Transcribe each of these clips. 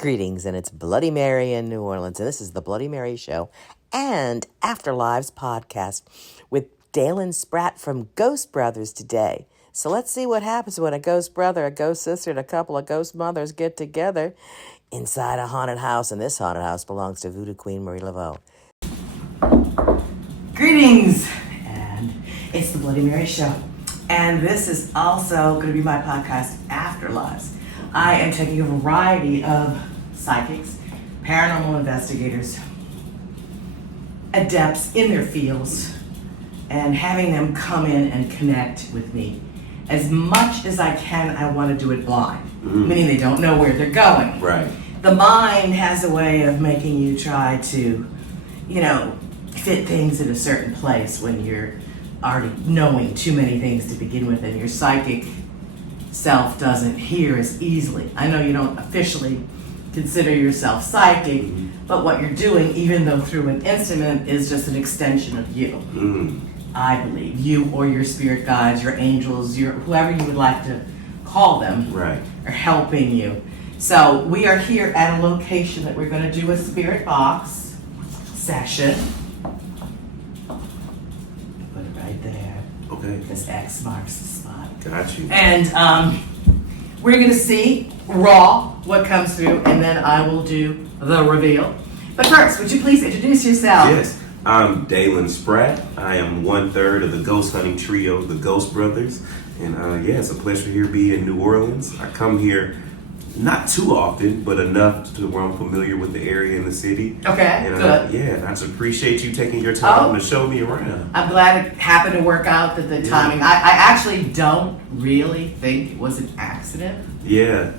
Greetings, and it's Bloody Mary in New Orleans, and this is the Bloody Mary Show and Afterlives podcast with Dalen Spratt from Ghost Brothers today. So let's see what happens when a ghost brother, a ghost sister, and a couple of ghost mothers get together inside a haunted house, and this haunted house belongs to Voodoo Queen Marie Laveau. Greetings, and it's the Bloody Mary Show, and this is also going to be my podcast, Afterlives. I am taking a variety of psychics, paranormal investigators, adepts in their fields, and having them come in and connect with me. As much as I can, I want to do it blind, meaning they don't know where they're going. Right. The mind has a way of making you try to, fit things in a certain place when you're already knowing too many things to begin with, and your psychic self doesn't hear as easily. I know you don't officially consider yourself psychic, but what you're doing, even though through an instrument, is just an extension of you. I believe you or your spirit guides, your angels, your whoever you would like to call them, right, are helping you. So we are here at a location that we're going to do a spirit box session. Put it right there. Okay. This X marks the spot. Got you. And we're going to see raw what comes through, and then I will do the reveal. But first, would you please introduce yourself? Yes, I'm Dalen Spratt. I am 1/3 of the ghost hunting trio, the Ghost Brothers. And it's a pleasure here to be in New Orleans. I come here not too often, but enough to where I'm familiar with the area and the city. Okay, and, good. And I just appreciate you taking your time to show me around. I'm glad it happened to work out that the timing. I actually don't really think it was an accident. Yeah.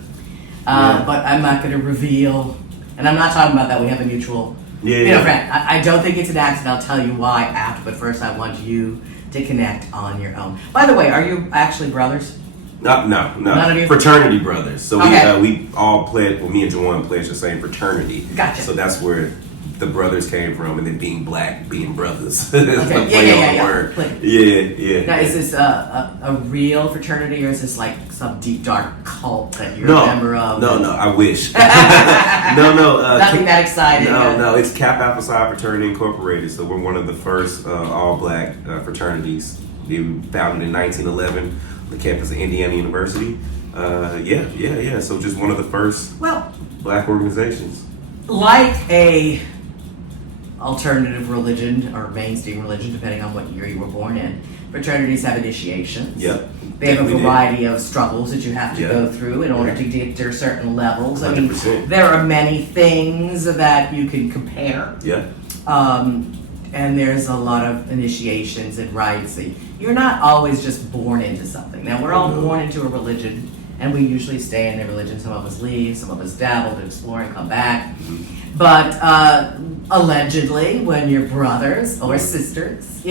But I'm not going to reveal, and I'm not talking about that. We have a mutual friend. I don't think it's an accident. I'll tell you why after, but first I want you to connect on your own. By the way, are you actually brothers? No. None of you? Fraternity brothers. So okay. we all pledged, me and Joanne pledged the same fraternity. Gotcha. So that's where the brothers came from, and then being black, being brothers. Okay. Word. Yeah. Now, is this a real fraternity, or is this like some deep, dark cult that you're a member of? No, I wish. No. Nothing that exciting. No, it's Kappa Alpha Psi Fraternity Incorporated. So we're one of the first all-black fraternities. We were founded in 1911 on the campus of Indiana University. So just one of the first black organizations. Like a alternative religion or mainstream religion, depending on what year you were born in, fraternities have initiations. Yep. They have a variety of struggles that you have to go through in order to get to certain levels. 100%. There are many things that you can compare. Yeah. And there's a lot of initiations and rites. You're not always just born into something. Now, we're all born into a religion, and we usually stay in the religion. Some of us leave, some of us dabble to explore and come back. But allegedly, when you're brothers or sisters,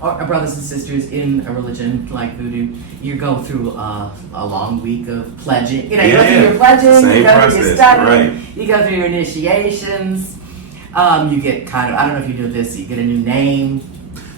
or brothers and sisters in a religion like Voodoo, you go through a long week of pledging. You go through your pledging, same you go process, through your studying, right. You go through your initiations. You get I don't know if you do this, you get a new name.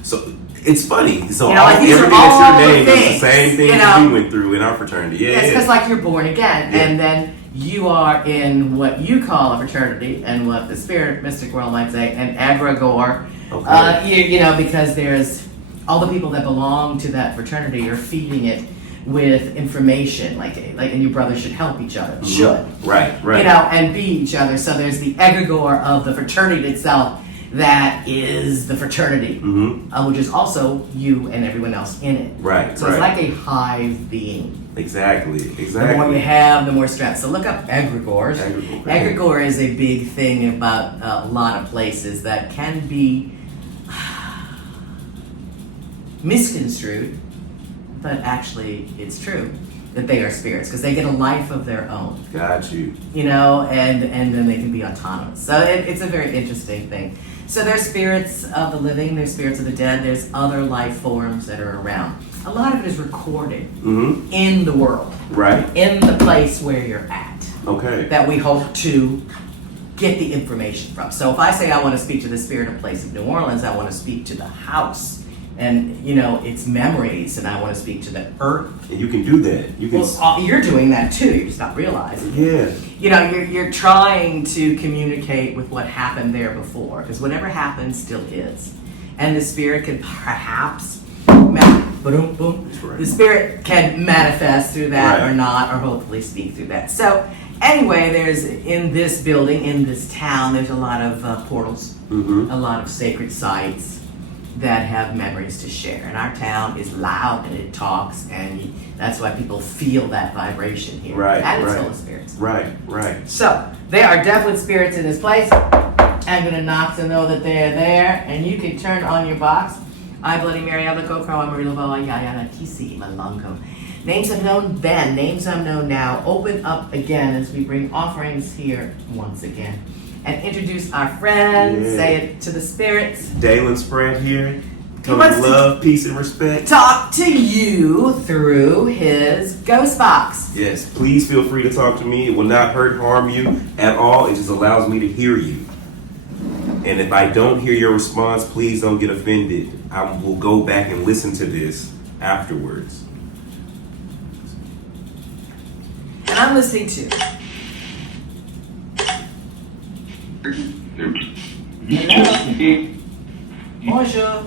So it's funny. So these everything are all that's your name the is the same thing that we went through in our fraternity. It's because like you're born again, and then you are in what you call a fraternity, and what the spirit mystic world might say an egregore. Okay. Because there's all the people that belong to that fraternity are feeding it with information, and your brothers should help each other. Should. Right. And be each other. So there's the egregore of the fraternity itself that is the fraternity, which is also you and everyone else in it. Right. So it's like a hive being. Exactly. The more you have, the more strength. So look up egregores. Egregore is a big thing about a lot of places that can be misconstrued, but actually it's true that they are spirits because they get a life of their own. Got you. And then they can be autonomous. So it's a very interesting thing. So there's spirits of the living, there's spirits of the dead, there's other life forms that are around. A lot of it is recorded in the world. Right. In the place where you're at. Okay. That we hope to get the information from. So if I say I want to speak to the spirit of place of New Orleans, I want to speak to the house and its memories, and I want to speak to the earth. And you can do that. Well, you're doing that too. You're just not realizing. Yeah. you know, you're trying to communicate with what happened there before, because whatever happened still is, and the spirit can perhaps, the spirit can manifest through that or not, or hopefully speak through that. So anyway, there's in this building, in this town, there's a lot of portals, a lot of sacred sites that have memories to share. And our town is loud and it talks, and that's why people feel that vibration here. That is full of spirits. Right. So there are definite spirits in this place. I'm gonna knock to know that they're there, and you can turn on your box. I, Bloody Mary, Abaco, Crow, Marie Laveau, Yayana, Tisi, Malongo. Names unknown then, names unknown now. Open up again as we bring offerings here once again. And introduce our friends. Say it to the spirits. Dalen Spratt here. Come with love, peace, and respect. Talk to you through his ghost box. Yes, please feel free to talk to me. It will not hurt, harm you at all. It just allows me to hear you. And if I don't hear your response, please don't get offended. I will go back and listen to this afterwards. And I'm listening too. Bonjour.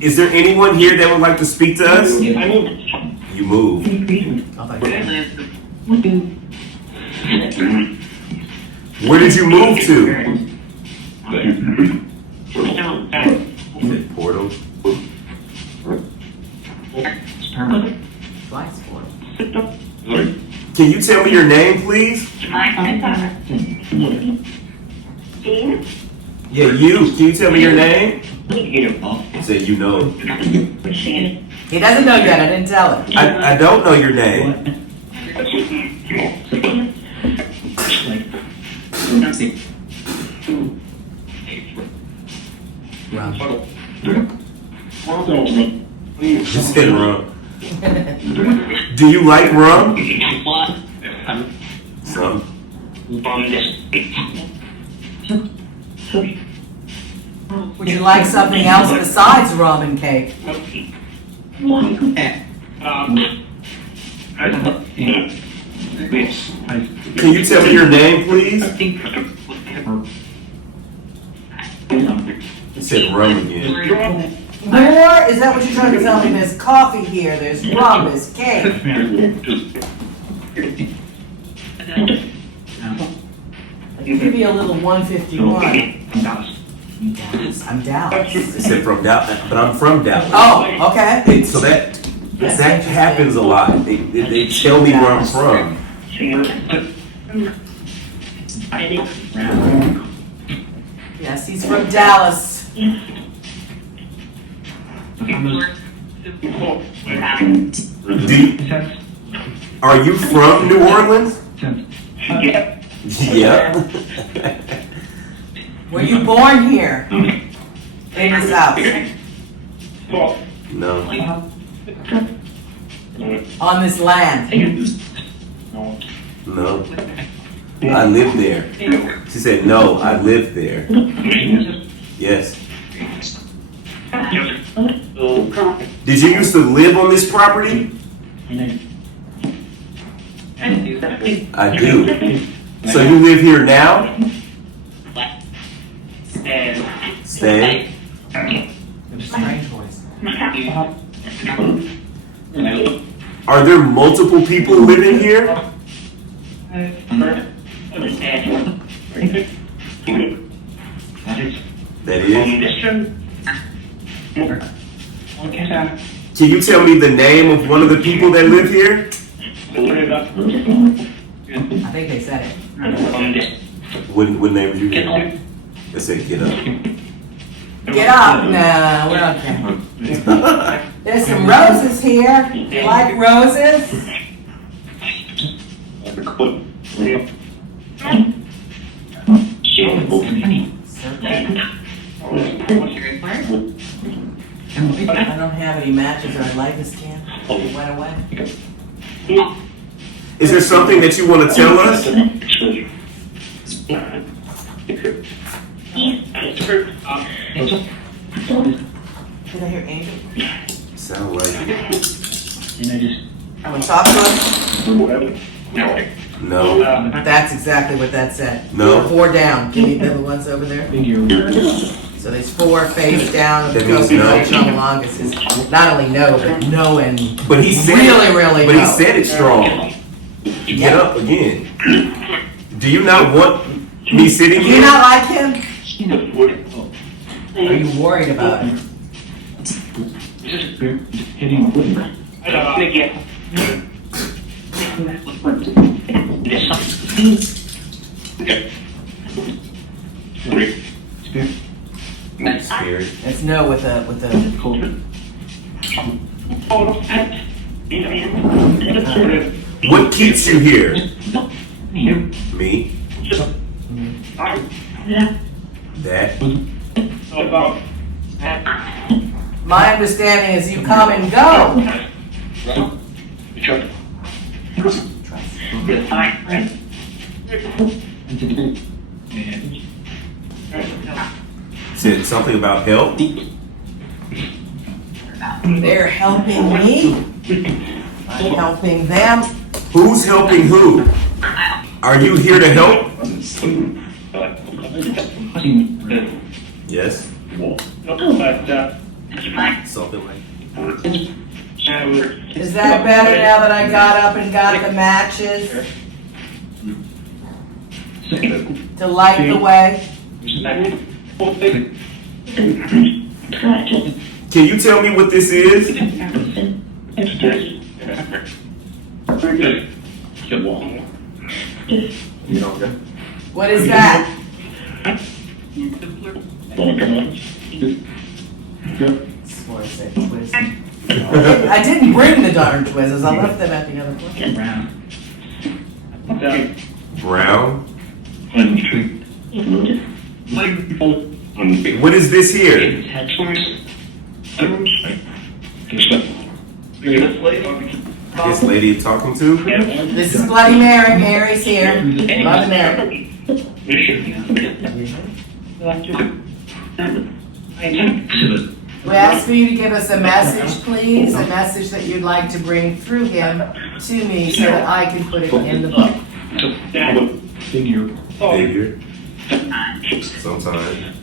Is there anyone here that would like to speak to us? You move. Where did you move to? Portal. Twice portal. Can you tell me your name, please? Yeah, you. Can you tell me your name? You said you know. He doesn't know yet. I didn't tell him. I don't know your name. You said rum. Do you like rum? Some. Would you like something else besides rum and cake? Can you tell me your name, please? You said rum again. More? Is that what you're trying to tell me? There's coffee here, there's rum, there's cake. Give me a little 151. I'm Dallas. They said from Dallas, but I'm from Dallas. Oh, okay. So that happens a lot. They tell me where I'm from. Yes, he's from Dallas. Are you from New Orleans? Yeah. Were you born here? In this house? No. On this land? No. I live there. She said, no, I live there. Yes. Did you used to live on this property? I do. So you live here now? Stay. Strange voice. Are there multiple people living here? That is? Can you tell me the name of one of the people that live here? I think they said it. What name did you get? They said get up. Get up. No, we're okay. There's some roses here. You like roses? I don't have any matches or a lighter can. It went away. Is there something that you want to tell us? Did I hear Angel? Sound like it. want to talk to him? No. That's exactly what that said. No. 4 down. Give me the ones over there. So there's 4 face down. That means no. On the longest is not only no, but no and But he said really But no. he said it strong. Get up again. Do you not want me sitting Do here? you not like him? Are you worried about him? Spirit. It's no with a What keeps you here? Me? That? My understanding is you come and go. Said something about help? They're helping me. I'm helping them. Who's helping who? Are you here to help? Yes? Something like Is that better now that I got up and got the matches to light the way? Can you tell me what this is? What is that? I didn't bring the darn Twizzlers. I left them at the other place. Brown? What is this here? This lady you're talking to? This is Bloody Mary. Mary's here. Bloody Mary. We ask for you to give us a message, please. A message that you'd like to bring through him to me so that I can put it in the book. Figure. Sometime.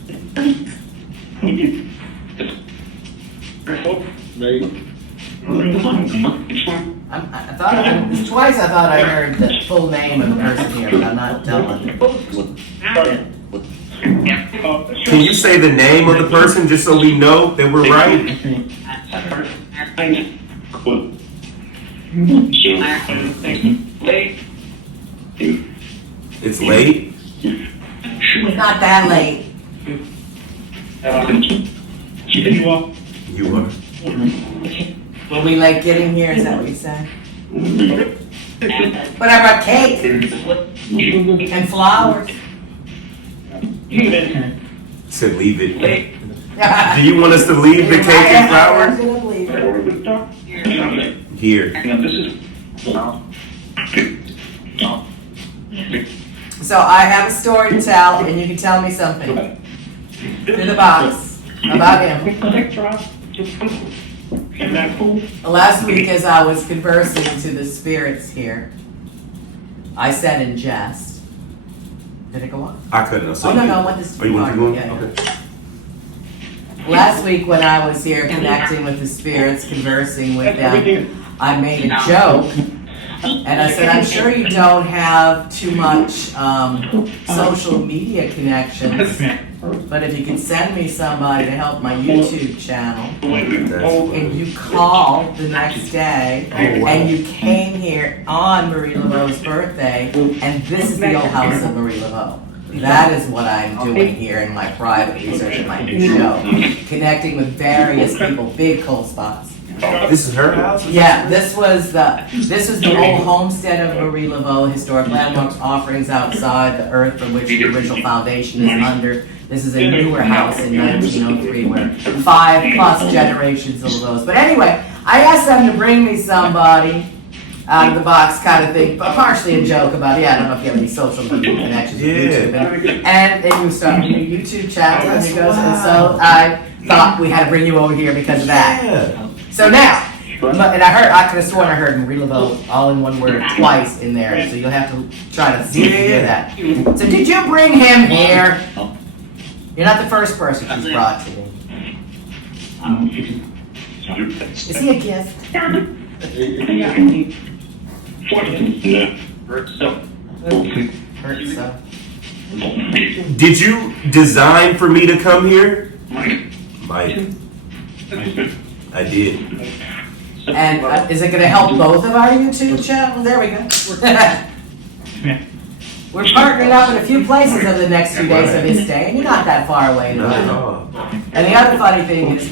Twice I thought I heard the full name of the person here, but I'm not telling. Can you say the name of the person just so we know that we're right? It's late? Not that late. You are. Will we like getting here? Is that what you said? But I brought cake and flowers. Said leave it. Do you want us to leave the cake and flowers? Here. So I have a story to tell, and you can tell me something through the box about him. Last week, as I was conversing to the spirits here, I said in jest. Did it go on? I couldn't. Oh no, I want this to you want to go on. keep going? Yeah. Okay. Last week when I was here connecting with the spirits, conversing with them, I made a joke. And I said, I'm sure you don't have too much social media connections, but if you could send me somebody to help my YouTube channel, and you called the next day, and you came here on Marie Laveau's birthday, and this is the old house of Marie Laveau. That is what I'm doing here in my private research in my new show, connecting with various people, big cold spots. This is her house? Yeah, this was the old homestead of Marie Laveau, historic landmarks, offerings outside the earth from which the original foundation is under. This is a newer house in 1903 where 5+ generations of Laveaus. But anyway, I asked them to bring me somebody out of the box kind of thing, but partially a joke about, I don't know if you have any social media connections with YouTube. And you start a new YouTube channel, and he goes, and so I thought we had to bring you over here because of that. Yeah. So now, And I could have sworn I heard Marie Laveau all in one word twice in there, so you'll have to try to hear that. So did you bring him here? You're not the first person she's brought to me. Is he a gift? Hurt so. Did you design for me to come here? Mike. I did. And is it going to help both of our YouTube channels? There we go. We're partnering up in a few places over the next few days of his stay, and you're not that far away. Not at all. And the other funny thing is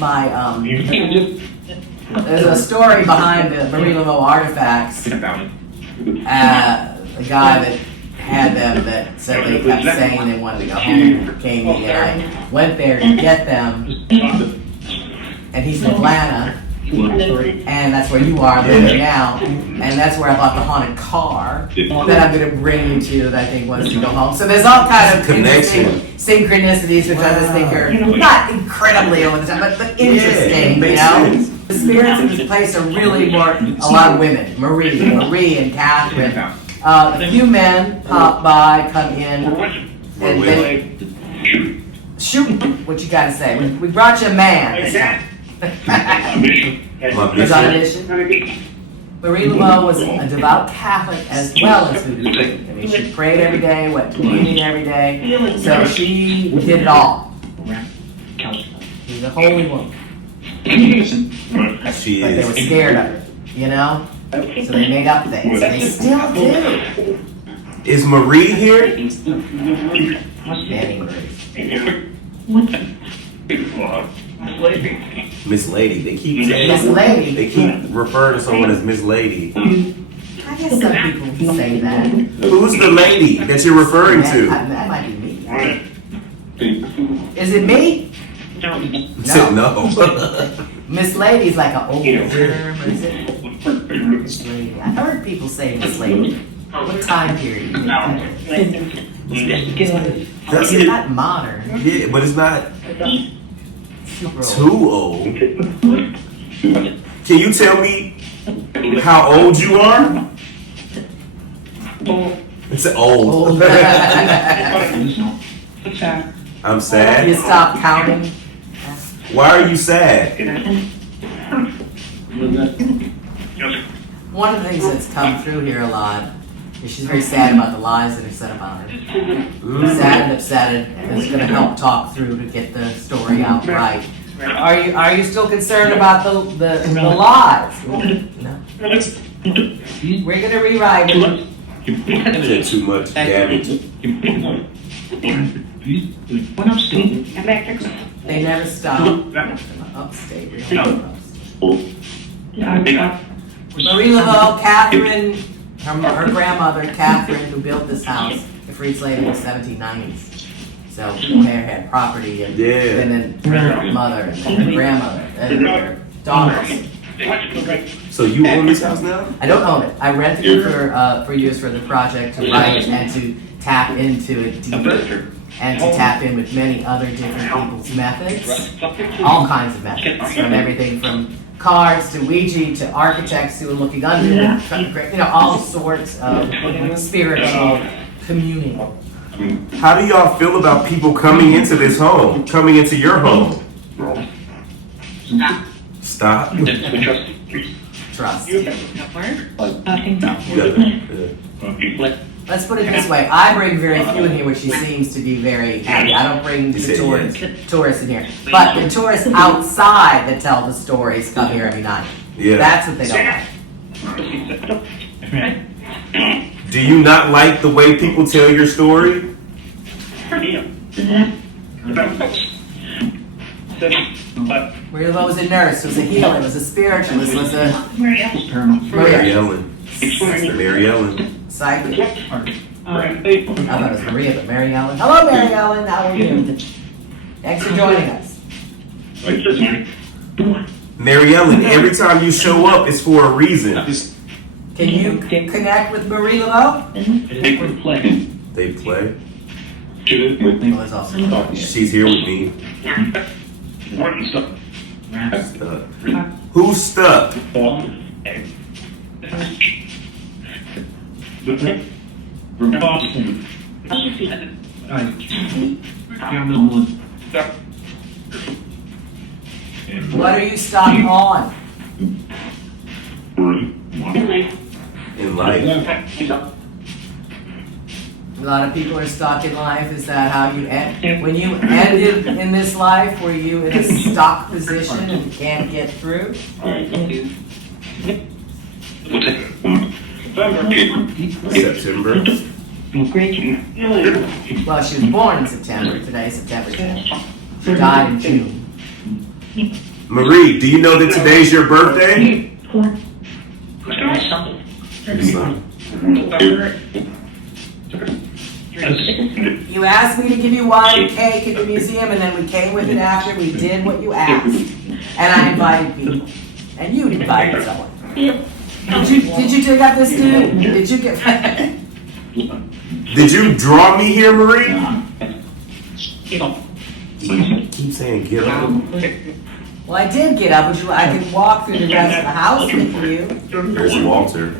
there's a story behind the Marie Laveau artifacts. The guy that had them that said they kept saying they wanted to go home came to me, and I went there to get them. And he's in Atlanta, and that's where you are living now, and that's where I bought the haunted car that I'm going to bring you to that I think wants to go home. So there's all kind of connection, synchronicities, which I just think are not incredibly over the top, but interesting, you know? The spirits in this place are really more, a lot of women, Marie and Catherine. A few men pop by, come in, and they shoot. What you got to say? We brought you a man this time. He's on a mission. Marie Laveau was a devout Catholic as well as Voodoo Queen. I mean, she prayed every day, went to communion every day, so she did it all. She's a holy woman. She But they were scared of her, you know? So they made up things. They still do. Is Marie here? Many Maries. Miss Lady. They keep saying Miss Lady. They keep referring to someone as Miss Lady. I guess some people say that. Who's the lady that you're referring to? That might be me. Is it me? No. Miss Lady's like an old term, or is it? Miss Lady. I heard people say Miss Lady. What time period do you think that is? That's It's it. not modern. Yeah, but it's not Super old. too old. Can you tell me how old you are? It's old. Old. I'm You sad. stop counting. Why are you sad? One of the things that's come through here a lot is she's very sad about the lies that are said about her. Sad and upset, and it's going to help talk through to get the story out right. Are you still concerned about the lies? No. We're going to rewrite it. Did too much damage. They never stop. Upstate. Marie Laveau, Catherine, her grandmother, Catherine, who built this house, the free slave in the 1790s. So people here had property, and then her mother, and then her grandmother, and her daughters. So you own this house now? I don't own it. I rented it for years for the project to write and to tap into it deeper, and to tap in with many other different people's methods, all kinds of methods, from everything from cards to Ouija to architects who are looking under it, all sorts of spiritual communing. How do y'all feel about people coming into this home, coming into your home? Stop. Trust. Yeah. Let's put it this way. I bring very few in here, which she seems to be very happy. I don't bring the tourists in here. But the tourists outside that tell the stories come here every night. Yeah. That's what they don't like. Do you not like the way people tell your story? Marie Laveau was a nurse, was a healer, was a spiritualist, was a Mary Ellen. Mary Ellen. psychic. I thought it was Maria, but Mary Ellen. Hello, Mary Ellen. How are you? Thanks for joining us. Mary Ellen, every time you show up, it's for a reason. Can you connect with Marie Laveau? They play. Well, there's also She's here with me. Stuck. Who's stuck? What are you stuck on? In life. A lot of people are stuck in life. Is that how you end? When you ended in this life, were you in a stuck position and can't get through? September. Well, she was born in September. Today's September 10th. She died in June. Marie, do you know that today's your birthday? Your son. You asked me to give you wine and cake at the museum, and then we came with it after we did what you asked. And I invited people. And you invited someone. Did you dig up this dude? Did you get... Did you draw me here, Marie? Keep saying get up. Well, I did get up. I can walk through the rest of the house with you. There's Walter.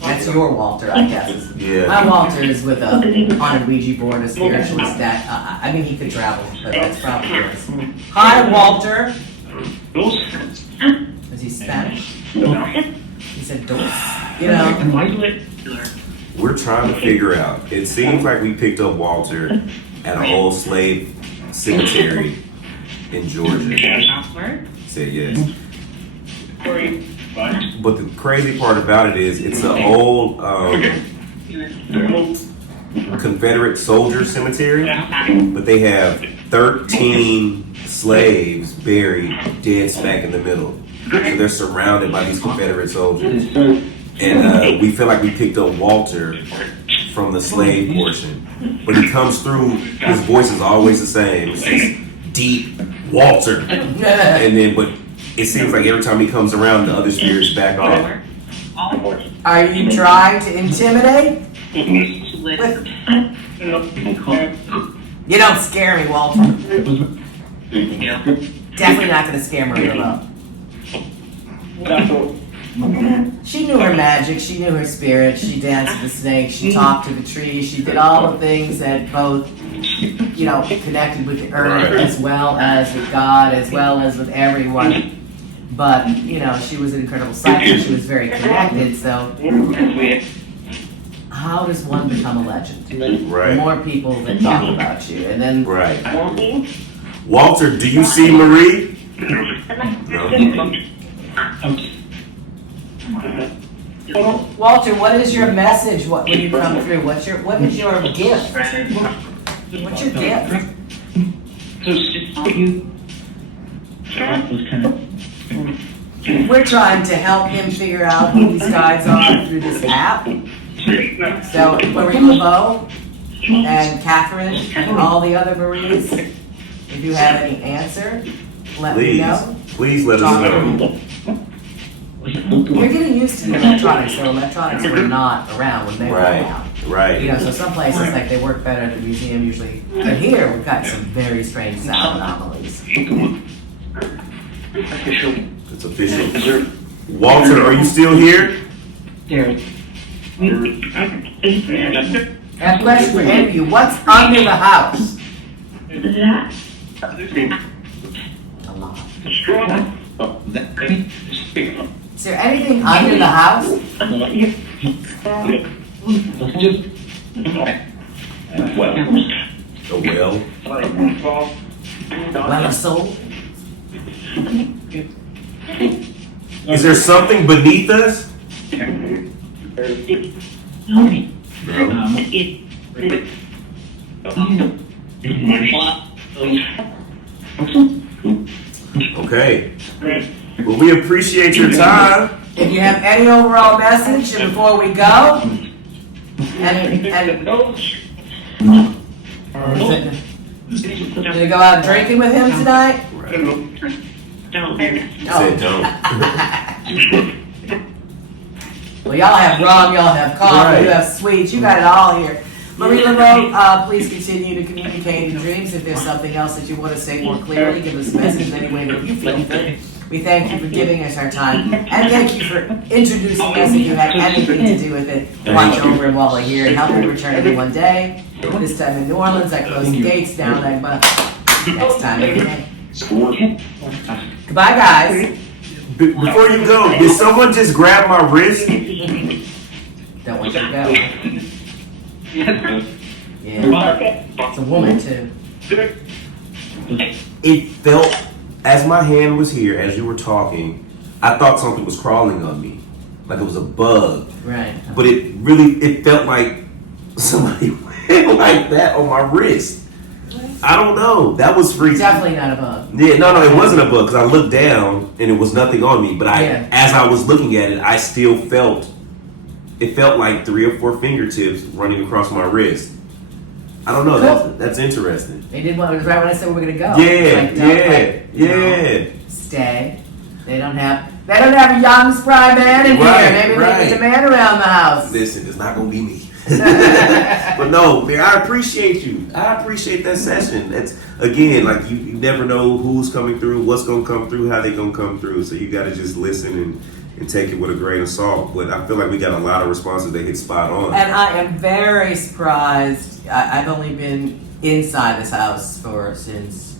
That's your Walter, I guess. Yeah. My Walter is with a on a Ouija board, a spiritualist that I mean he could travel, but that's probably yours. Hi, Walter. Is he Spanish? He said dos. You know. We're trying to figure out. It seems like we picked up Walter at an old slave cemetery in Georgia. Said yes. But the crazy part about it is it's an old Confederate soldier cemetery, but they have 13 slaves buried dead smack in the middle. So they're surrounded by these Confederate soldiers. And we feel like we picked up Walter from the slave portion. But he comes through, his voice is always the same. It's this deep Walter. And then, but it seems like every time he comes around, the other spirits back off. Are you trying to intimidate? You don't scare me, Walter. Definitely not going to scare Marie Laveau. She knew her magic, she knew her spirit, she danced with the snake, she talked to the trees, she did all the things that both, you know, connected with the earth as well as with God, as well as with everyone. But, you know, she was an incredible psychic, she was very connected, so how does one become a legend? Right. More people that talk about you, and then... Right. Walter, do you see Marie? No. Walter, what is your message when you come through? What is your gift? What's your gift? We're trying to help him figure out who these guys are through this app. So Marie Laveau and Catherine and all the other Maries, if you have any answer, let me know. Please let us know. You're getting used to the electronics, so electronics were not around when they were around. Right. You know, so some places like they work better at the museum usually. But here we've got some very strange sound anomalies. It's official. Walter, are you still here? I have a question for any of you. What's under the house? A lot. Is there anything under the house? A well. Well of soul? Is there something beneath us? No. Okay. Well, we appreciate your time. If you have any overall message before we go, and gonna go out drinking with him tonight? Said don't. Well, y'all have rum, y'all have coffee, Right. you have sweets, you got it all here. Marie Laveau, please continue to communicate in dreams. If there's something else that you want to say more clearly, give us a message any way that you feel fit. We thank you for giving us our time, and thank you for introducing us if you had anything to do with it. Watch over him while we're here and help him return to one day. This time in New Orleans, I close the gates down that next time every day. Goodbye, guys. Before you go, did someone just grab my wrist? Don't want you to go. Yeah. It's a woman, too. It felt, as my hand was here, as you were talking, I thought something was crawling on me. Like it was a bug. Right. But it felt like somebody went like that on my wrist. I don't know. That was freaky. Definitely not a bug. Yeah, no, it wasn't a bug because I looked down and it was nothing on me. But as I was looking at it, I still felt, it felt like 3 or 4 fingertips running across my wrist. I don't know. Cool. That's interesting. They did one. It was right when I said we were gonna go. Yeah. Stay. They don't have a young spry man in here. Maybe they need a man around the house. Listen, it's not gonna be me. But no, man, I appreciate you. I appreciate that session. That's again, like you never know who's coming through, what's gonna come through, how they gonna come through. So you gotta just listen and take it with a grain of salt. But I feel like we got a lot of responses that hit spot on. And I am very surprised. I've only been inside this house since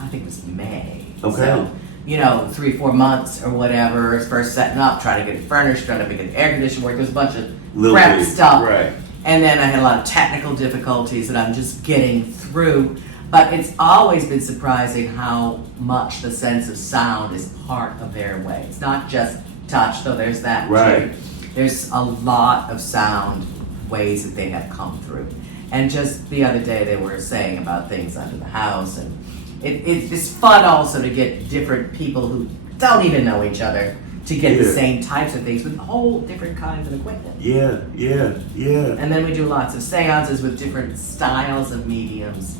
I think it was May. Okay. So, 3-4 months or whatever. First setting up, trying to get it furnished, trying to get the air conditioning work. There's a bunch of prep stuff. Right. And then I had a lot of technical difficulties that I'm just getting through. But it's always been surprising how much the sense of sound is part of their way. It's not just touch, though there's that right. too. There's a lot of sound ways that they have come through. And just the other day they were saying about things under the house. And it's fun also to get different people who don't even know each other to get the same types of things with whole different kinds of equipment. Yeah. And then we do lots of seances with different styles of mediums,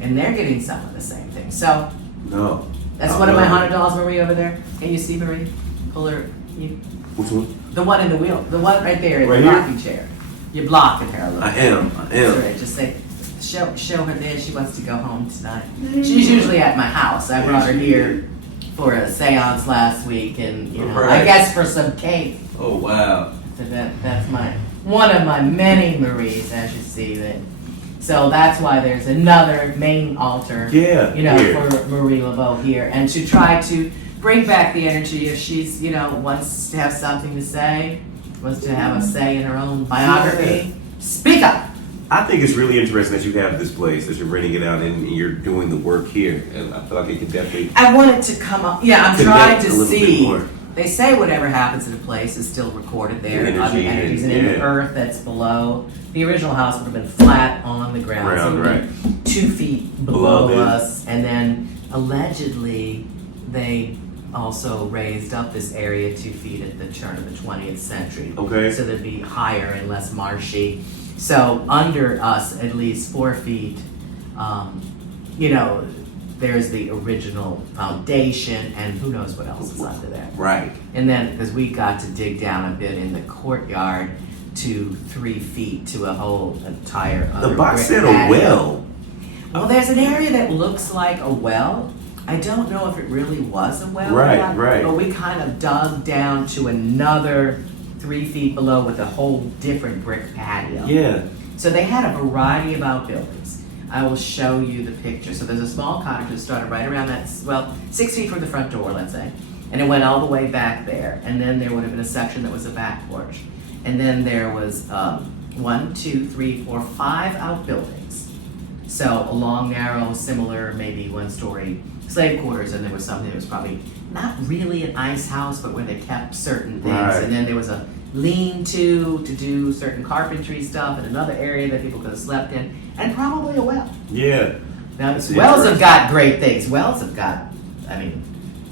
and they're getting some of the same things. So, no, that's one of my haunted dolls, Marie, over there. Can you see Marie? Pull her. Which one? The one in the wheel. The one right there in right the here? rocking chair. You're blocking her a little. I am. That's right. Just say, show her there. She wants to go home tonight. She's usually at my house. I brought her here for a seance last week, and I guess for some cake. Oh wow! So that's one of my many Maries, as you see that. So that's why there's another main altar. For Marie Laveau here, and to try to bring back the energy if she's wants to have something to say, wants to have a say in her own biography. Speak up. I think it's really interesting that you have this place, that you're renting it out, and you're doing the work here. And I feel like it could definitely. I want it to come up. Yeah, I'm trying to see. More. They say whatever happens in a place is still recorded there. The energies and in the earth that's below. The original house would have been flat on the ground, so it would be 2 feet below us. And then allegedly they also raised up this area 2 feet at the turn of the 20th century. Okay. So that'd be higher and less marshy. So under us, at least 4 feet, there's the original foundation, and who knows what else is under there. Right. And then, because we got to dig down a bit in the courtyard to 3 feet to a whole entire other The box brick said patio. a well. Well, there's an area that looks like a well. I don't know if it really was a well or not, Right. but we kind of dug down to another 3 feet below with a whole different brick patio. Yeah. So they had a variety of outbuildings. I will show you the picture. So there's a small cottage that started right around 6 feet from the front door, let's say. And it went all the way back there. And then there would have been a section that was a back porch. And then there was 1, 2, 3, 4, 5 outbuildings. So a long, narrow, similar, maybe 1-story slave quarters. And there was something that was probably not really an ice house, but where they kept certain things. Right. And then there was a lean-to do certain carpentry stuff in another area that people could have slept in, and probably a well. Yeah. Now, wells have got great things. Wells have got,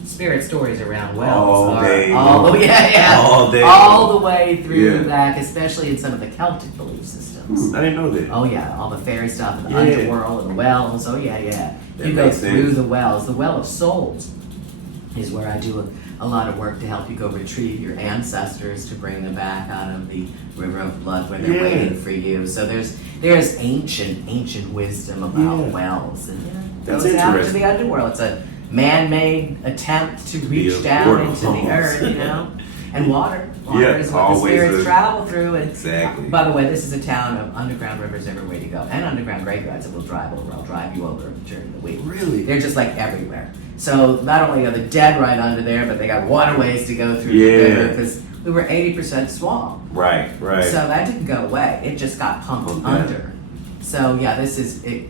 spirit stories around wells All day all long. all the way through back, especially in some of the Celtic belief systems. I didn't know that. Oh yeah, all the fairy stuff and the underworld and the wells. Oh yeah. That You go makes through sense. the wells. The Well of Souls is where I do a lot of work to help you go retrieve your ancestors to bring them back out of the river of blood where they're waiting for you. So there's ancient wisdom about wells and That's goes out into interesting. the underworld. It's a man-made attempt to reach down into the earth, and water. Water is what the always spirits travel through. And Exactly. by the way, this is a town of underground rivers everywhere you go, and underground graveyards that will drive over. I'll drive you over during the week. Really? They're just like everywhere. So not only are the dead right under there, but they got waterways to go through because we were 80% swamp. Right. So that didn't go away. It just got pumped under. So yeah, it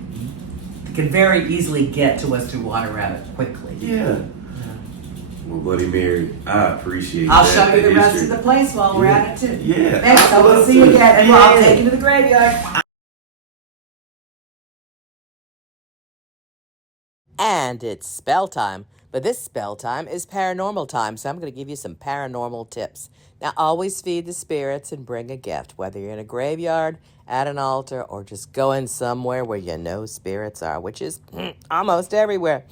can very easily get to us through water rather quickly. Yeah. Well, Bloody Mary, I appreciate I'll that. show you the rest history. of the place while we're at it too. Yeah. Thanks. I would I'll love see you to. again, and I'll take you to the graveyard. And it's spell time. But this spell time is paranormal time, so I'm going to give you some paranormal tips. Now, always feed the spirits and bring a gift, whether you're in a graveyard, at an altar, or just going somewhere where you know spirits are, which is almost everywhere.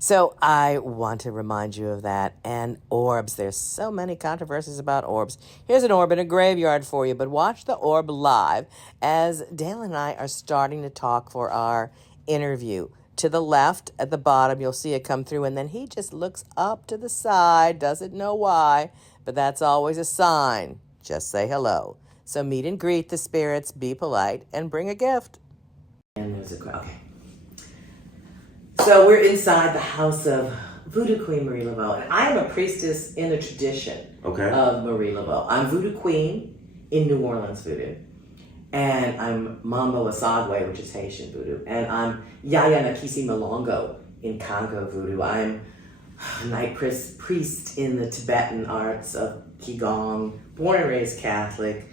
So I want to remind you of that. And orbs. There's so many controversies about orbs. Here's an orb in a graveyard for you, but watch the orb live as Dalen and I are starting to talk for our interview. To the left, at the bottom, you'll see it come through, and then he just looks up to the side, doesn't know why, but that's always a sign. Just say hello. So meet and greet the spirits, be polite, and bring a gift. And there's okay. So we're inside the house of Voodoo Queen Marie Laveau, and I am a priestess in the tradition of Marie Laveau. I'm Voodoo Queen in New Orleans Voodoo. And I'm Mambo Asadwe, which is Haitian Voodoo. And I'm Yaya Nakisi Malongo in Congo Voodoo. I'm a night priest in the Tibetan arts of Qigong, born and raised Catholic,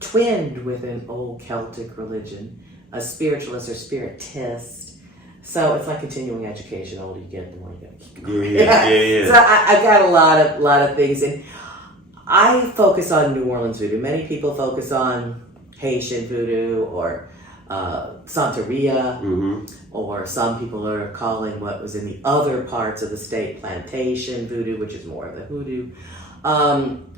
twinned with an old Celtic religion, a spiritualist or spiritist. So it's like continuing education. The older you get, the more you got to keep going. Yeah. So I've got a lot of things. And I focus on New Orleans Voodoo. Many people focus on Haitian Voodoo or Santeria, or some people are calling what was in the other parts of the state plantation Voodoo, which is more of the hoodoo.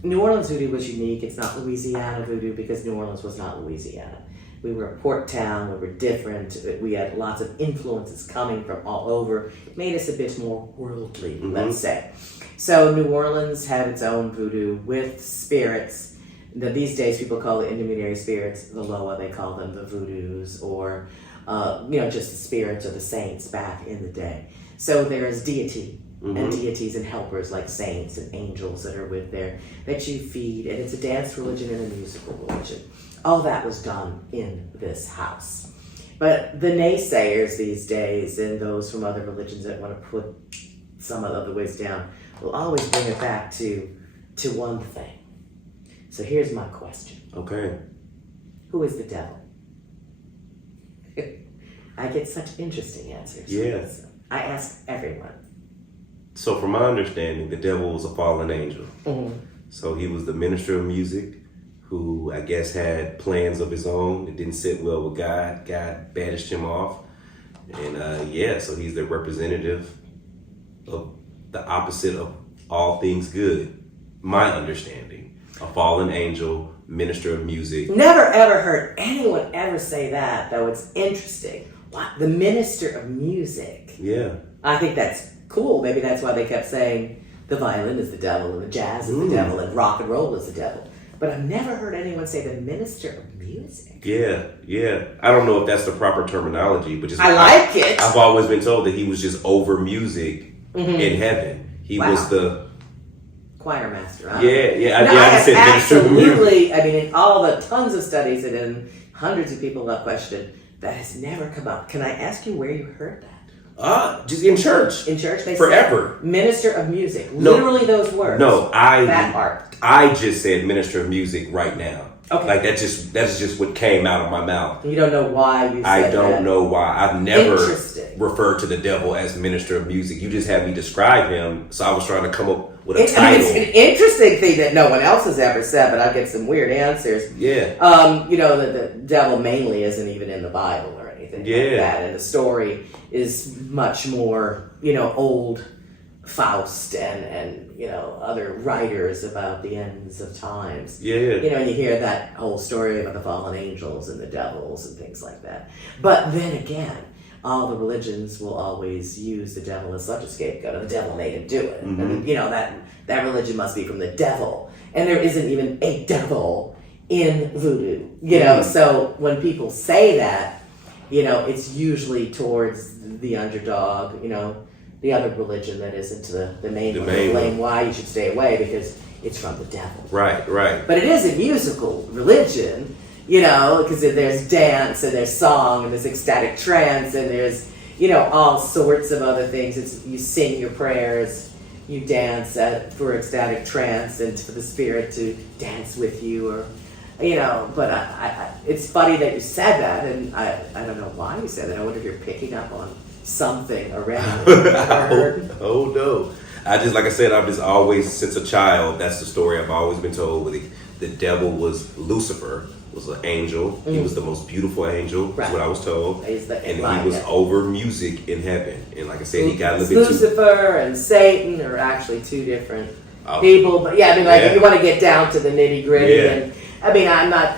New Orleans Voodoo was unique. It's not Louisiana Voodoo because New Orleans was not Louisiana. We were a port town, we were different, we had lots of influences coming from all over. It made us a bit more worldly, let's say. So New Orleans had its own voodoo with spirits. These days people call the intermediary spirits the Loa, they call them the voodoos, or just the spirits or the saints back in the day. So there is deity and deities and helpers like saints and angels that are with there that you feed, and it's a dance religion and a musical religion. All that was done in this house. But the naysayers these days and those from other religions that want to put some of the other ways down will always bring it back to one thing. So here's my question. Okay. Who is the devil? I get such interesting answers. Yeah. I ask everyone. So from my understanding, the devil was a fallen angel. So he was the minister of music who I guess had plans of his own. It didn't sit well with God. God banished him off. And so he's the representative of the opposite of all things good. My understanding. A fallen angel, minister of music. Never ever heard anyone ever say that, though it's interesting. What? The minister of music. Yeah. I think that's cool. Maybe that's why they kept saying the violin is the devil and the jazz is the devil and rock and roll is the devil. But I've never heard anyone say the minister of music. Yeah. I don't know if that's the proper terminology, but I like it. I've always been told that he was just over music in heaven. He was the choir master. Huh? Yeah. No, I just said minister of music. Absolutely. I mean, in all the tons of studies and in hundreds of people have questioned, that has never come up. Can I ask you where you heard that? Just in church. In church, they forever. Said minister of music. Literally those words. No, that part. I just said minister of music right now. Okay. Like that's just what came out of my mouth. You don't know why you said I don't that. know why. I've never referred to the devil as minister of music. You just had me describe him, so I was trying to come up with a title. It's an interesting thing that no one else has ever said, but I get some weird answers. Yeah. The devil mainly isn't even in the Bible or anything like that, and the story is much more, old Faust and other writers about the ends of times. Yeah. And you hear that whole story about the fallen angels and the devils and things like that. But then again, all the religions will always use the devil as such a scapegoat. The devil made him do it. Mm-hmm. And, that religion must be from the devil. And there isn't even a devil in voodoo. So when people say that, it's usually towards the underdog, the other religion that isn't the main one. They blame why you should stay away because it's from the devil. Right. But it is a musical religion, because there's dance and there's song and there's ecstatic trance and there's, all sorts of other things. You sing your prayers, you dance for ecstatic trance and for the spirit to dance with you, or, but it's funny that you said that, and I don't know why you said that. I wonder if you're picking up on something around. Oh no! Like I said, I've just always, since a child, that's the story I've always been told. The devil was Lucifer, was an angel. He was the most beautiful angel. Right. That's what I was told. And he was over music in heaven. And like I said, he got a little bit Lucifer and Satan are actually two different people. But if you want to get down to the nitty gritty, and I'm not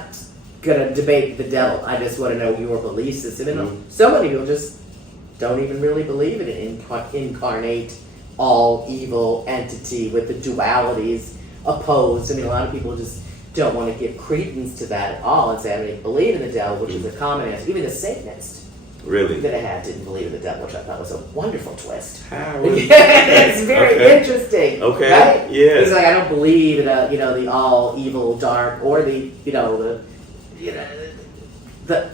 gonna debate the devil. I just want to know your belief system. And so many people just don't even really believe in an incarnate, all evil entity with the dualities opposed. A lot of people just don't want to give credence to that at all and say, they believe in the devil, which is a common answer. Even the Satanist that I had didn't believe in the devil, which I thought was a wonderful twist. It's very interesting. Okay. Right? Yeah. He's like, I don't believe in the all evil, dark, or the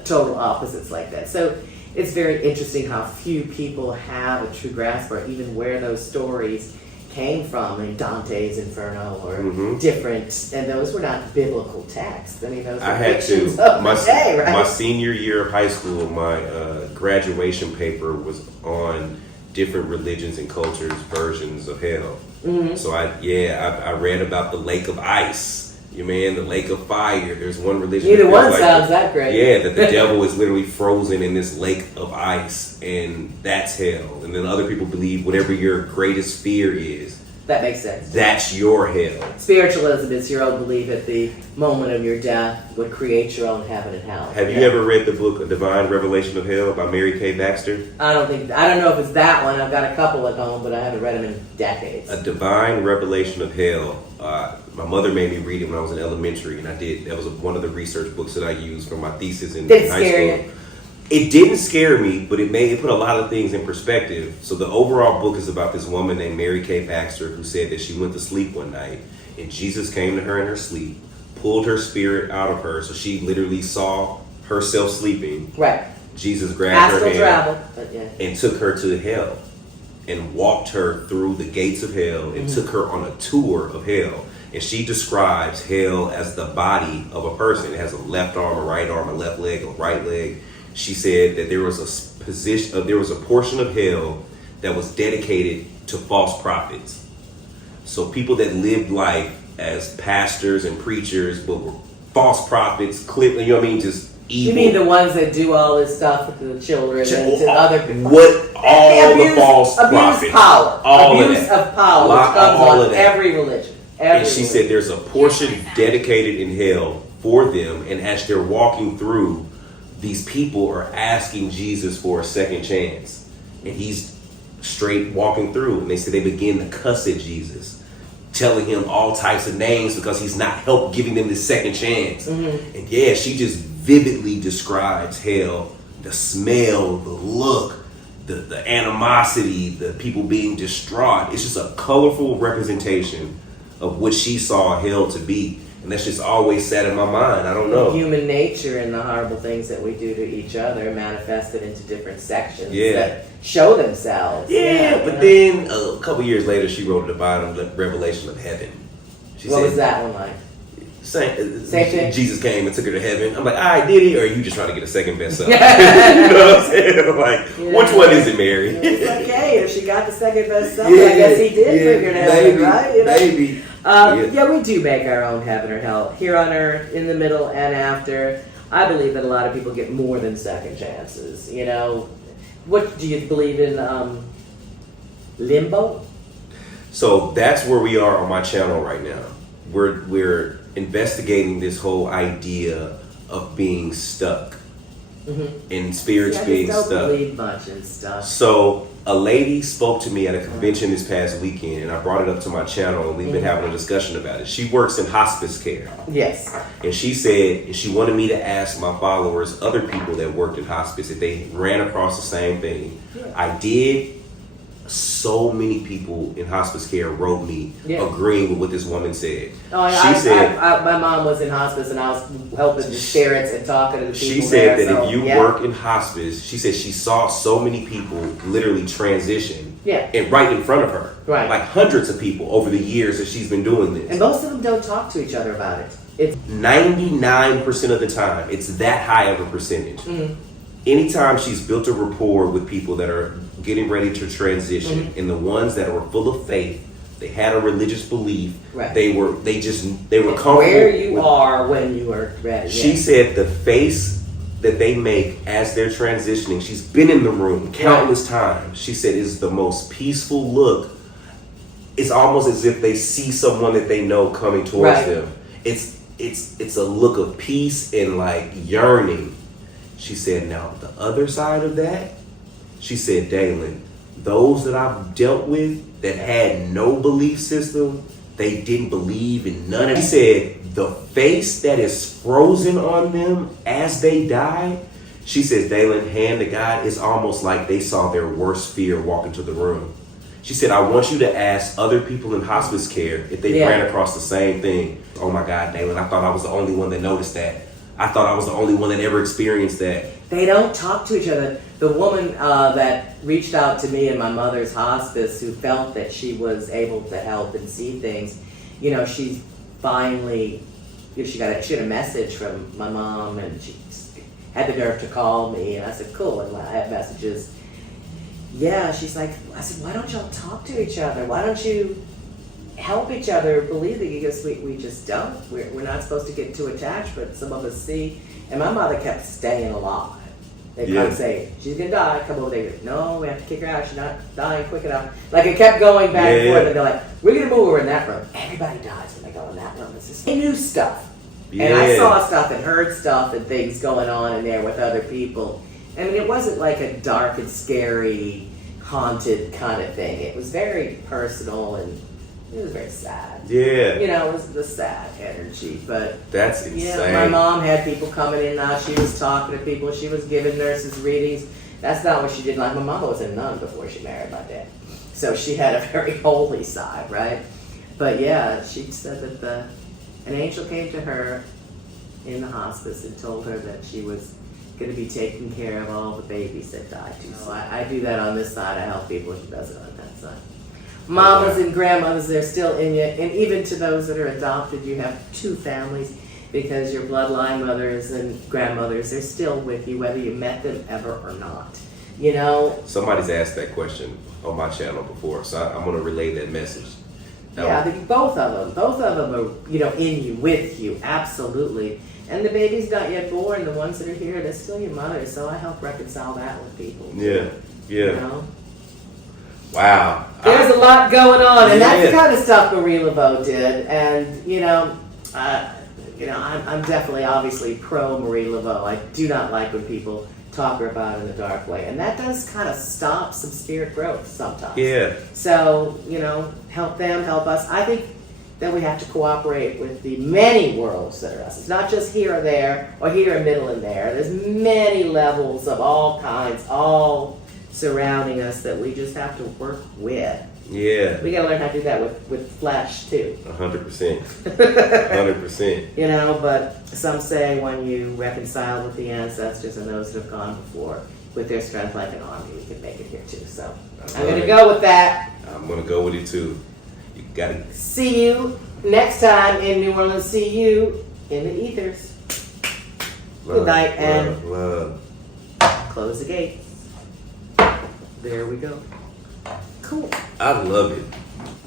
total opposites like that. So it's very interesting how few people have a true grasp or even where those stories came from, Dante's Inferno or different, and those were not biblical texts. Those were fictions of the day, right? My senior year of high school, my graduation paper was on different religions and cultures' versions of hell. So I read about the lake of ice. The lake of fire. There's one religion. Neither one sounds that great. Yeah, that the devil is literally frozen in this lake of ice, and that's hell. And then other people believe whatever your greatest fear is. That makes sense. That's your hell. Spiritualism is your own belief at the moment of your death would create your own heaven and hell. Have you ever read the book A Divine Revelation of Hell by Mary K. Baxter? I don't know if it's that one. I've got a couple at home, but I haven't read them in decades. A Divine Revelation of Hell. My mother made me read it when I was in elementary, and I did. That was one of the research books that I used for my thesis in high school. It didn't scare me, but it put a lot of things in perspective. So the overall book is about this woman named Mary K. Baxter who said that she went to sleep one night, and Jesus came to her in her sleep, pulled her spirit out of her, so she literally saw herself sleeping. Right. Jesus grabbed her hand and took her to hell and walked her through the gates of hell and took her on a tour of hell. And she describes hell as the body of a person. It has a left arm, a right arm, a left leg, a right leg. She said that there was a portion of hell that was dedicated to false prophets. So people that lived life as pastors and preachers, but were false prophets, clearly, just evil. You mean the ones that do all this stuff with the children and to other people? The false prophets. Abuse power. Abuse of power, which comes on every religion. And she said there's a portion dedicated in hell for them, and as they're walking through, these people are asking Jesus for a second chance. And he's straight walking through, and they said they begin to cuss at Jesus, telling him all types of names because he's not giving them this second chance. And she just vividly describes hell, the smell, the look, the animosity, the people being distraught. It's just a colorful representation of what she saw hell to be. And that's just always sat in my mind. I don't know. Human nature and the horrible things that we do to each other manifested into different sections that show themselves. Then a couple years later, she wrote a divine revelation of heaven. What was that one like? Same thing? Jesus came and took her to heaven. I'm like, did he? Or are you just trying to get a second bestseller? You know what I'm saying? Like, which one is it, Mary? It's okay. If she got the second bestseller, I guess he did bring her to heaven, right? Maybe. We do make our own heaven or hell here on earth, in the middle, and after. I believe that a lot of people get more than second chances. What do you believe in? Limbo? So that's where we are on my channel right now. We're investigating this whole idea of being stuck, and spirits being I just don't stuck. believe much in stuff. So a lady spoke to me at a convention this past weekend, and I brought it up to my channel, and we've been having a discussion about it. She works in hospice care. Yes. And she said, and she wanted me to ask my followers, other people that worked in hospice, if they ran across the same thing. Yeah. I did. So many people in hospice care wrote me agreeing with what this woman said. Oh, she said, my mom was in hospice, and I was helping the spirits and talking to the people. She said there, that if you work in hospice, she said she saw so many people literally transition, and right in front of her, like hundreds of people over the years that she's been doing this. And most of them don't talk to each other about it. It's 99% of the time, it's that high of a percentage. Anytime she's built a rapport with people that are getting ready to transition, and the ones that were full of faith, they had a religious belief, they were comfortable where you are when you are ready. She said the face that they make as they're transitioning, she's been in the room countless times. She said is the most peaceful look. It's almost as if they see someone that they know coming towards them. It's a look of peace and like yearning. She said, now the other side of that, she said, Dalen, those that I've dealt with that had no belief system, they didn't believe in none of it. She said, the face that is frozen on them as they die, she says, Dalen, hand to God, it's almost like they saw their worst fear walk into the room. She said, I want you to ask other people in hospice care if they ran across the same thing. Oh my God, Dalen, I thought I was the only one that noticed that. I thought I was the only one that ever experienced that. They don't talk to each other. The woman that reached out to me in my mother's hospice, who felt that she was able to help and see things, you know, she finally, she had a message from my mom, and she had the nerve to call me, and I said, cool, and I have messages. Yeah, she's like, I said, why don't y'all talk to each other? Why don't you help each other believe it? Because we just don't. We're not supposed to get too attached, but some of us see. And my mother kept staying alive. They kept saying, she's going to die, come over there. No, we have to kick her out. She's not dying quick enough. Like, it kept going back and forth, and they're like, we're going to move her in that room. Everybody dies when they go in that room. It's just, they knew stuff. And I saw stuff and heard stuff and things going on in there with other people. I mean, it wasn't like a dark and scary, haunted kind of thing. It was very personal, and it was very sad. Yeah. You know, it was the sad energy. But that's insane. Yeah, my mom had people coming in and out. She was talking to people. She was giving nurses readings. That's not what she did. Like, my mama was a nun before she married my dad. So she had a very holy side, right? But yeah, she said that an angel came to her in the hospice and told her that she was going to be taking care of all the babies that died too. So I do that on this side. I help people. She does it on that side. Mamas and grandmothers, they're still in you. And even to those that are adopted, you have two families, because your bloodline mothers and grandmothers, they're still with you, whether you met them ever or not. You know? Somebody's asked that question on my channel before, so I'm going to relay that message. Yeah, both of them are, you know, in you, with you, absolutely. And the baby's not yet born. The ones that are here, they're still your mothers. So I help reconcile that with people. Yeah. You know? Wow. There's a lot going on, and that's the kind of stuff Marie Laveau did. And I'm definitely, obviously, pro Marie Laveau. I do not like when people talk her about in a dark way, and that does kind of stop some spirit growth sometimes. Yeah. So help them, help us. I think that we have to cooperate with the many worlds that are us. It's not just here or there, or here and middle and there. There's many levels of all kinds, all surrounding us, that we just have to work with. Yeah. We gotta learn how to do that with flesh too. 100%. 100%. But some say when you reconcile with the ancestors and those that have gone before, with their strength like an army, we can make it here too. So I'm gonna go with that. I'm gonna go with it too. You gotta see you next time in New Orleans. See you in the ethers. Good night, and love. Close the gates. There we go. Cool. I love it.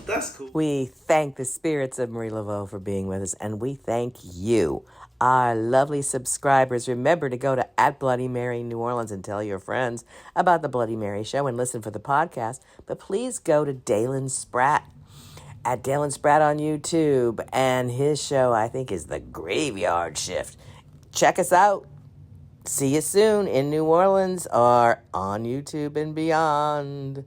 That's cool. We thank the spirits of Marie Laveau for being with us, and we thank you, our lovely subscribers. Remember to go to @Bloody Mary New Orleans and tell your friends about the Bloody Mary Show and listen for the podcast. But please go to Dalen Spratt at Dalen Spratt on YouTube. And his show, I think, is The Graveyard Shift. Check us out. See you soon in New Orleans or on YouTube and beyond.